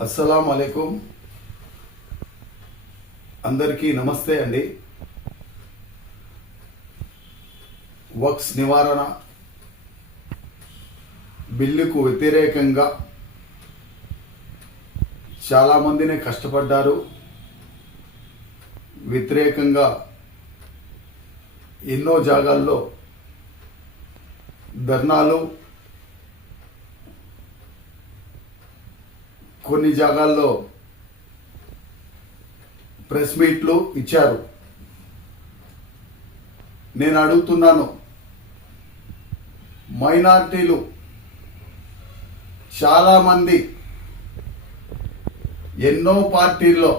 అస్సలం అలైకుం అందరికీ నమస్తే అండి. వక్స్ నివారణ బిల్లుకు వ్యతిరేకంగా చాలామందినే కష్టపడ్డారు. వ్యతిరేకంగా ఎన్నో జాగాల్లో ధర్నాలు కొన్ని జాగాల్లో ప్రెస్ మీట్లు ఇచ్చారు. నేను అడుగుతున్నాను మైనార్టీలు చాలామంది ఎన్నో పార్టీల్లో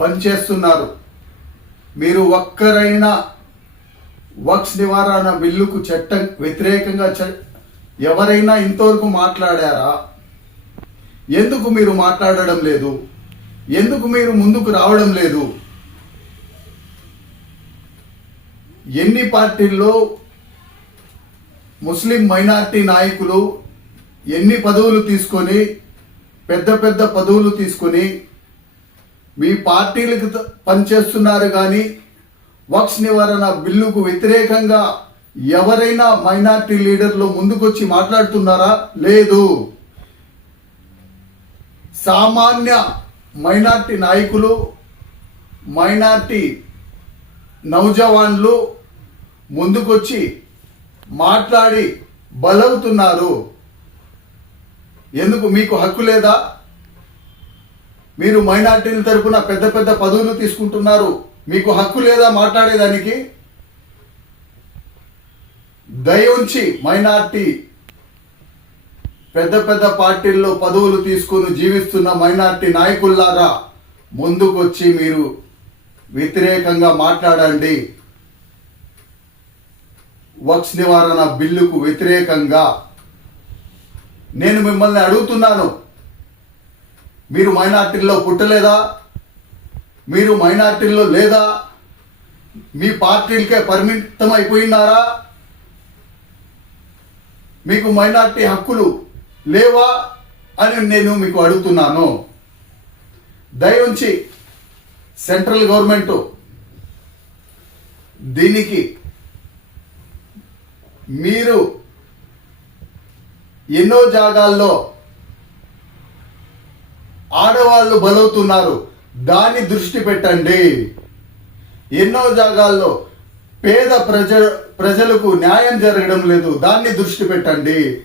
పనిచేస్తున్నారు. మీరు ఒక్కరైనా వక్స్ నివారణ బిల్లుకు చట్టం వ్యతిరేకంగా ఎవరైనా ఇంతవరకు మాట్లాడారా? ఎందుకు మీరు మాట్లాడడం లేదు? ఎందుకు మీరు ముందుకు రావడం లేదు? ఎన్ని పార్టీల్లో ముస్లిం మైనార్టీ నాయకులు ఎన్ని పదవులు తీసుకొని పెద్ద పెద్ద పదవులు తీసుకొని మీ పార్టీలకు పనిచేస్తున్నారు కానీ వక్స్ నివారణ బిల్లుకు వ్యతిరేకంగా ఎవరైనా మైనార్టీ లీడర్లు ముందుకొచ్చి మాట్లాడుతున్నారా? లేదు. సామాన్య మైనార్టీ నాయకులు మైనార్టీ నౌజవాన్లు ముందుకొచ్చి మాట్లాడి బలవుతున్నారు. ఎందుకు మీకు హక్కు లేదా? మీరు మైనార్టీల తరపున పెద్ద పెద్ద పదవులు తీసుకుంటున్నారు. మీకు హక్కు లేదా మాట్లాడేదానికి? దయ ఉంచి మైనార్టీ పెద్ద పెద్ద పార్టీల్లో పదవులు తీసుకుని జీవిస్తున్న మైనార్టీ నాయకుల్లారా ముందుకొచ్చి మీరు వ్యతిరేకంగా మాట్లాడండి. వక్స్ నివారణ బిల్లుకు వ్యతిరేకంగా నేను మిమ్మల్ని అడుగుతున్నాను. మీరు మైనార్టీల్లో పుట్టలేదా? మీరు మైనార్టీల్లో లేదా? మీ పార్టీలకే పరిమితం అయిపోయినారా మీకు మైనార్టీ హక్కులు లేవా అని నేను మీకు అడుగుతున్నాను. దయవుంచి సెంట్రల్ గవర్నమెంట్ దీనికి మీరు ఎన్నో జాగాల్లో ఆడవాళ్ళు బలవుతున్నారు. దాన్ని దృష్టి పెట్టండి. ఎన్నో జాగాల్లో పేద ప్రజ ప్రజలకు న్యాయం జరగడం లేదు. దాన్ని దృష్టి పెట్టండి.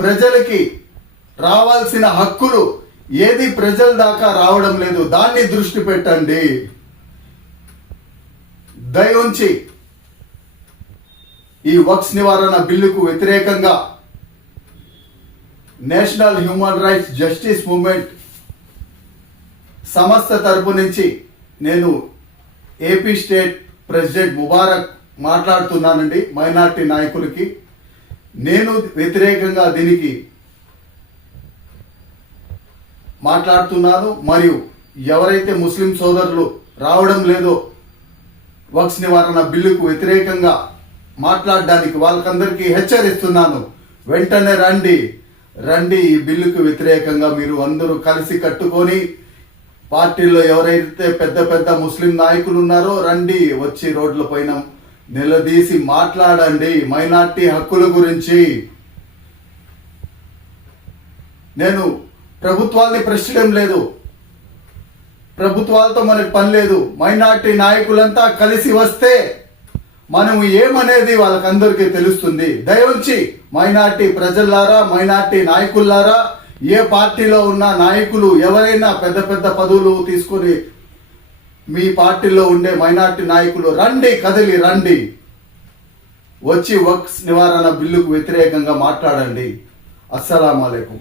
ప్రజలకి రావాల్సిన హక్కులు ఏది ప్రజల దాకా రావడం లేదు. దాన్ని దృష్టి పెట్టండి. దయ ఉంచి ఈ వక్స్ నివారణ బిల్లుకు వ్యతిరేకంగా national human rights justice movement సంస్థ తరపు నుంచి నేను ఏపీ స్టేట్ ప్రెసిడెంట్ ముబారక్ మాట్లాడుతున్నానండి మైనార్టీ నాయకులకి. నేను వ్యతిరేకంగా దీనికి మాట్లాడుతున్నాను మరియు ఎవరైతే ముస్లిం సోదరులు రావడం లేదో వక్స్ నివారణ బిల్లుకు వ్యతిరేకంగా మాట్లాడడానికి వాళ్ళకందరికీ హెచ్చరిస్తున్నాను. వెంటనే రండి. రండి ఈ బిల్లుకు వ్యతిరేకంగా మీరు అందరూ కలిసి కట్టుకొని పార్టీల్లో ఎవరైతే పెద్ద పెద్ద ముస్లిం నాయకులు ఉన్నారో రండి వచ్చి రోడ్ల పైన నిలదీసి మాట్లాడండి. మైనార్టీ హక్కుల గురించి నేను ప్రభుత్వాల్ని ప్రశ్నడం లేదు. ప్రభుత్వాలతో మనకి పని లేదు. మైనార్టీ నాయకులంతా కలిసి వస్తే మనం ఏమనేది వాళ్ళకందరికీ తెలుస్తుంది. దయవుంచి మైనార్టీ ప్రజల్లారా మైనార్టీ నాయకుల్లారా ఏ పార్టీలో ఉన్న నాయకులు ఎవరైనా పెద్ద పెద్ద పదవులు తీసుకొని మీ పార్టీలో ఉండే మైనార్టీ నాయకులు రండి కదిలి రండి. వచ్చి వక్స్ నివారణ బిల్లుకు వ్యతిరేకంగా మాట్లాడండి. అస్సలం అయికం